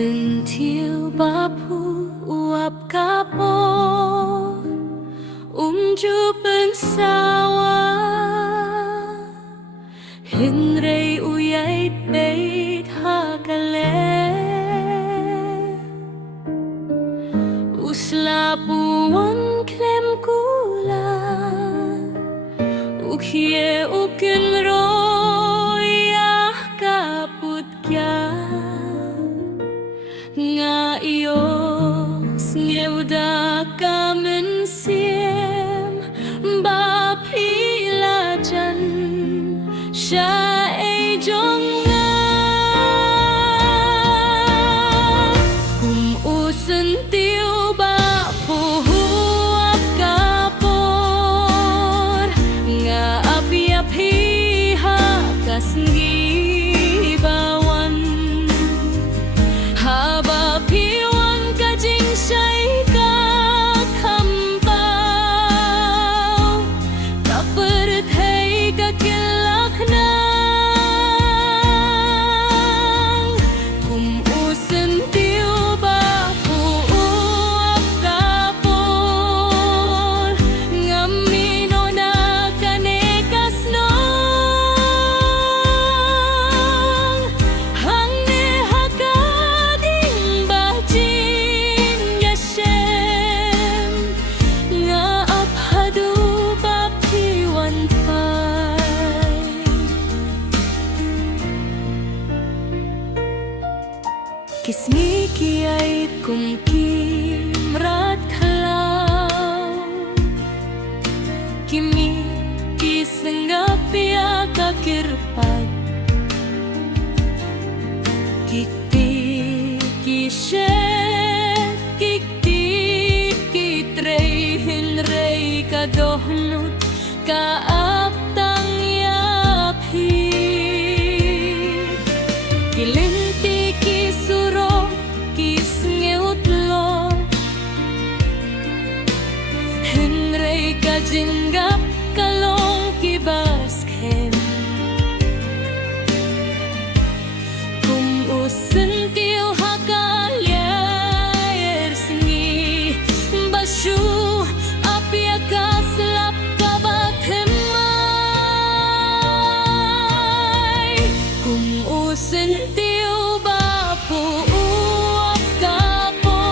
Sentil bapu uap kapo Unju pensawa Henrei uyait beit hakale Usla buon klem kula Ukie uken roya kaput kya Nga ios ngeuda kamen siem ba pilajan sya e jong nga kum usen tiu ba puhuap kapor nga api-api hakasngi Kismi kiait kum kimrat kalau Kimi kisengapia kakirpat Kikti kishet Kikti kitrei hinrei kadohnut Kaaptang yaphi Kilinti kisuro kisngeutlo Henrei kajinggap kalong kibaskem Kum usen tiu hakalyaer singi Basyu api akas lap kabatemay Kum usen tiu bapu uap kapor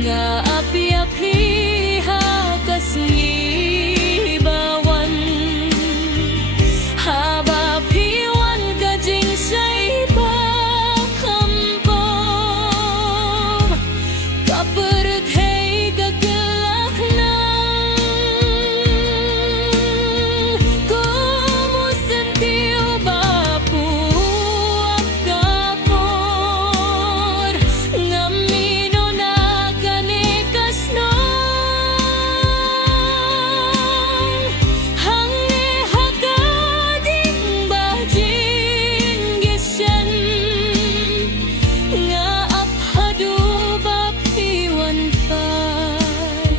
Nga api-api hakasngi bawan Haba piwan kajing syai pakampom Kaperthei kakelak nang Kumusen tiu bapu uap kapor Ngamino na kanikas nong Hangne hakading bajin gisyan Nga aphadu bapiwan fay